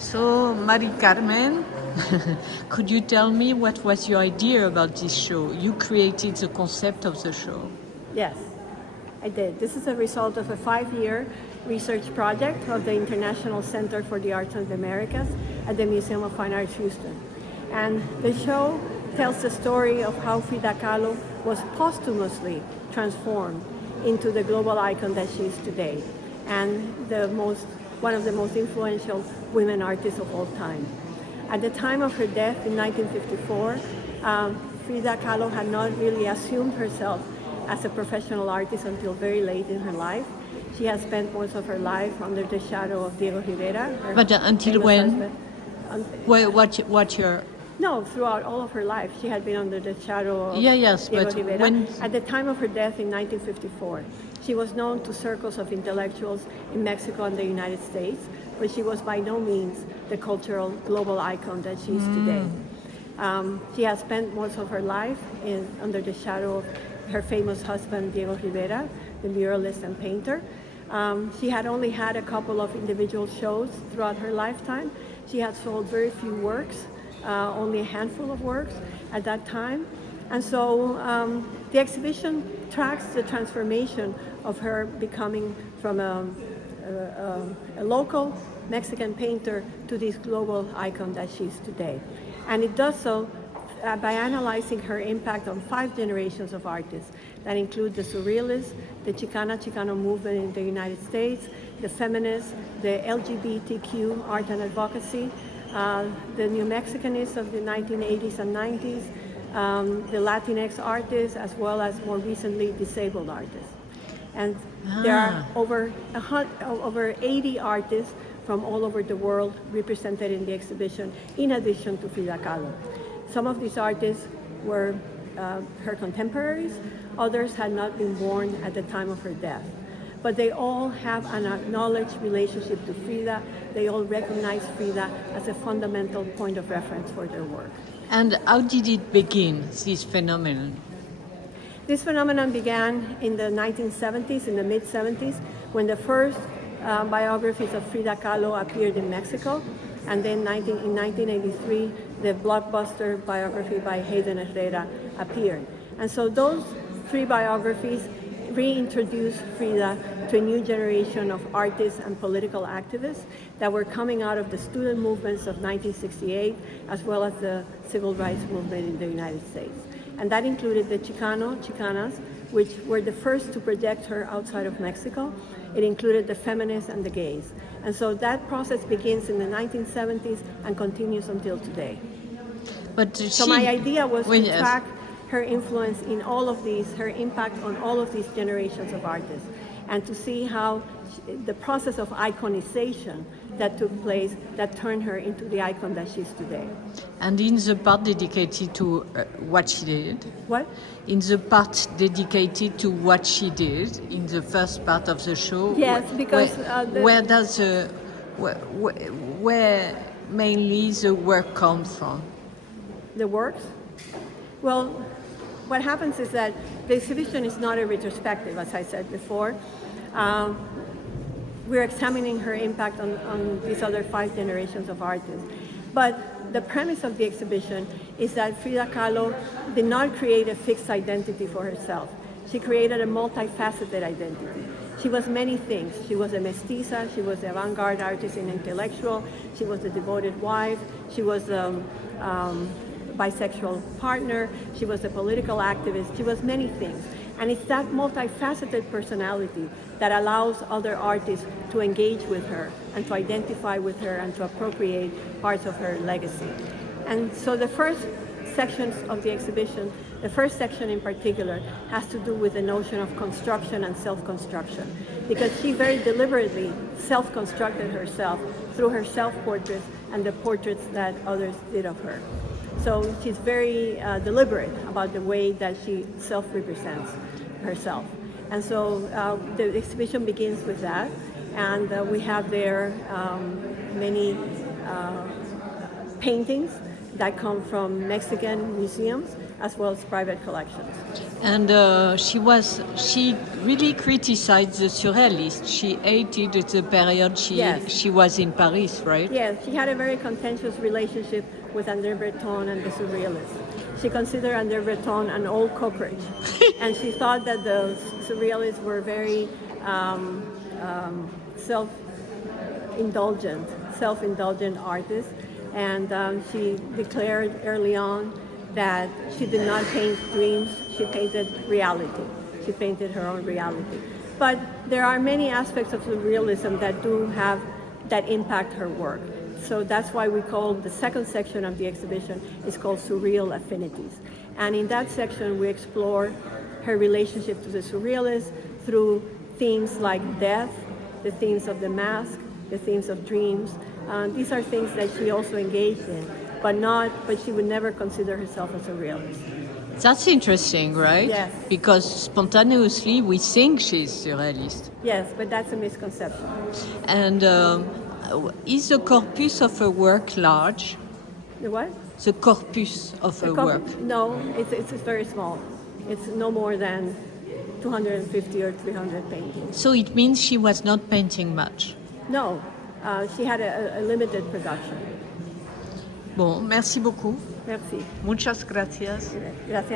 So, Mari Carmen, could you tell me what was your idea about this show? You created the concept of the show. Yes, I did. This is a result of a 5-year research project of the International Center for the Arts of the Americas at the Museum of Fine Arts Houston. And the show tells the story of how Frida Kahlo was posthumously transformed into the global icon that she is today, and one of the most influential women artists of all time. At the time of her death in 1954, Frida Kahlo had not really assumed herself as a professional artist until very late in her life. She has spent most of her life under the shadow of Diego Rivera. But until when? What year? No, throughout all of her life, she had been under the shadow of Yes, Diego but Rivera. when? At the time of her death in 1954, she was known to circles of intellectuals in Mexico and the United States, but she was by no means the cultural global icon that she is today. She has spent most of her life under the shadow of her famous husband, Diego Rivera, the muralist and painter. She had only had a couple of individual shows throughout her lifetime. She had sold very few works, only a handful of works at that time. And so the exhibition tracks the transformation of her becoming from a local Mexican painter to this global icon that she is today. And it does so by analyzing her impact on 5 generations of artists that include the Surrealists, the Chicano movement in the United States, the feminists, the LGBTQ art and advocacy, the New Mexicanists of the 1980s and 90s, the Latinx artists, as well as more recently disabled artists. And there are over 80 artists from all over the world represented in the exhibition, in addition to Frida Kahlo. Some of these artists were her contemporaries, others had not been born at the time of her death. But they all have an acknowledged relationship to Frida. They all recognize Frida as a fundamental point of reference for their work. And how did it begin, this phenomenon? This phenomenon began in the 1970s, in the mid-70s, when the first biographies of Frida Kahlo appeared in Mexico. And then in 1983, the blockbuster biography by Hayden Herrera appeared. And so those 3 biographies reintroduced Frida to a new generation of artists and political activists that were coming out of the student movements of 1968, as well as the civil rights movement in the United States. And that included the Chicanas, which were the first to project her outside of Mexico. It included the feminists and the gays. And so that process begins in the 1970s and continues until today. But so my idea was to track her influence in all of these, her impact on all of these generations of artists, and to see how the process of iconization that took place that turned her into the icon that she is today. And in the part dedicated to what she did? What? In the part dedicated to what she did, in the first part of the show? Yes, because... where mainly the work comes from? The works? Well, what happens is that the exhibition is not a retrospective, as I said before. We're examining her impact on these other 5 generations of artists. But the premise of the exhibition is that Frida Kahlo did not create a fixed identity for herself. She created a multifaceted identity. She was many things. She was a mestiza, she was an avant-garde artist and intellectual, she was a devoted wife, she was a bisexual partner, she was a political activist, she was many things. And it's that multifaceted personality that allows other artists to engage with her and to identify with her and to appropriate parts of her legacy. And so the first sections of the exhibition, the first section in particular, has to do with the notion of construction and self-construction, because she very deliberately self-constructed herself through her self-portraits and the portraits that others did of her. So she's very deliberate about the way that she self-represents herself. And so the exhibition begins with that, and we have there many paintings that come from Mexican museums, as well as private collections. And she really criticized the surrealists. She hated the period Yes. she was in Paris, right? Yes, she had a very contentious relationship with André Breton and the Surrealists. She considered André Breton an old cockroach, and she thought that the Surrealists were very self-indulgent artists, and she declared early on that she did not paint dreams, she painted reality. She painted her own reality. But there are many aspects of surrealism that impact her work. So that's why we call the second section of the exhibition is called Surreal Affinities. And in that section, we explore her relationship to the surrealists through themes like death, the themes of the mask, the themes of dreams. These are things that she also engaged in, but she would never consider herself a surrealist. That's interesting, right? Yes. Because spontaneously we think she's surrealist. Yes, but that's a misconception. And is the corpus of her work large? The what? The corpus of her work. No, it's very small. It's no more than 250 or 300 paintings. So it means she was not painting much. No, she had a limited production. Bon, merci beaucoup. Merci. Muchas gracias. Gracias.